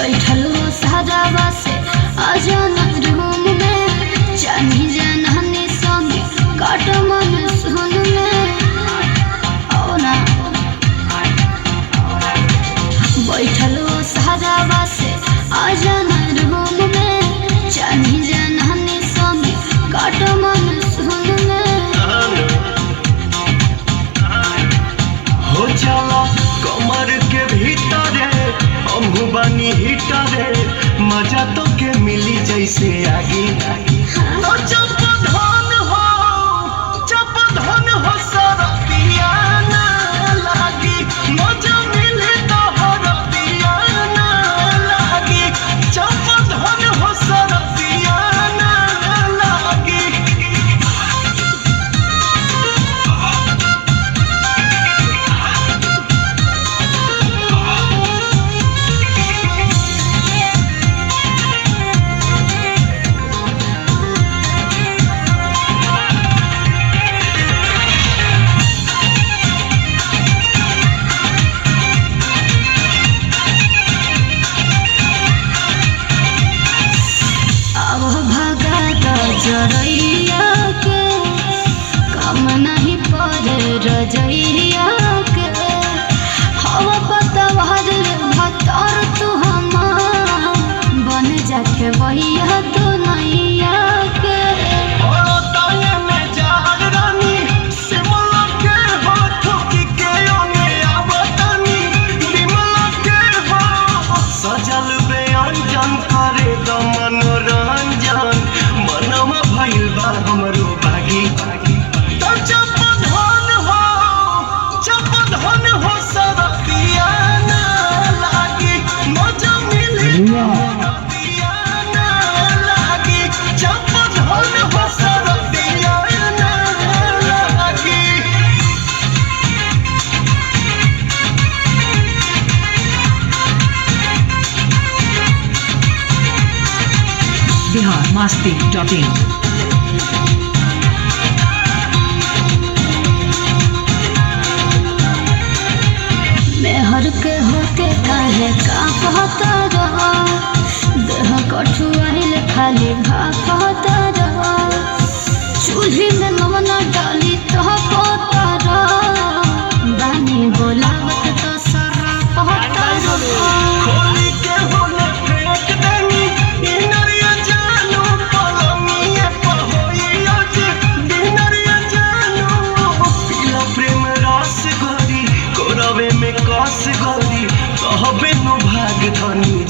बैठल हो साजावा से अजाना रूम में जानी जानहनी संगे काट मन सुन में आओ ना बैठल हो साजावा से अजाना रूम में जानी जानहनी संगे काट मन सुन में हो चला कमर के भीतरे हमहू बानी हिटरे मजा तो के मिली जैसे आगे तो जब धन हो सरतिया ना लागी मजा मिले तो हरतिया ना लागी जब धन हो सरतिया ना लागी अब भगा जरैया के कम नहीं पड़े रजैया के हवा पता भतर तू हमार बन जाके वैया तू नैया के सजल बेअंजन करे द मनोरंजन मनवा भइल बा हमरो बागी तो जब धन हो सरतिया ना लागी मजा मिली सरतिया ना लागी जब धन हो सरतिया ना लागी biharmasti.in मेहर के होके काहे का कहता रहा देह कठुआइल खाली भागता रहा चूल्ही में नमना डाली तो पोता रहा बानी बोलावत तो सरा कहता रहा खोली के होले फेंक देनी इनरिया जानू पलंगिए पहोइयो जे दिनरिया जानू पीला प्रेम रस गरी कोरवे में कस गरी कहबे नु भाग धनी